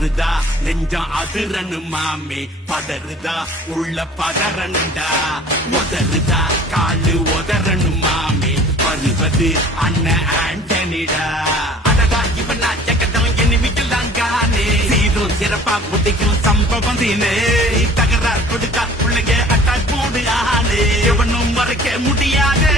பதறுதா நெஞ்சம் அதிரனு மாமே பதறுதா உள்ள பதறனுண்டா உதறுதா காலு உதறனு மாமே வருவது அண்ணன் ஆண்டனிடா அடடா இவன் ஜெகதம் எனிமிக்கலாங்கானே சீரும் சிறப்பா புத்திக்கும் சம்பவம் தீனே தகராறு கொடுத்தா பிள்ளைங்க அட்டாக் போடு ஆனே எவனும் மறைக்க முடியாது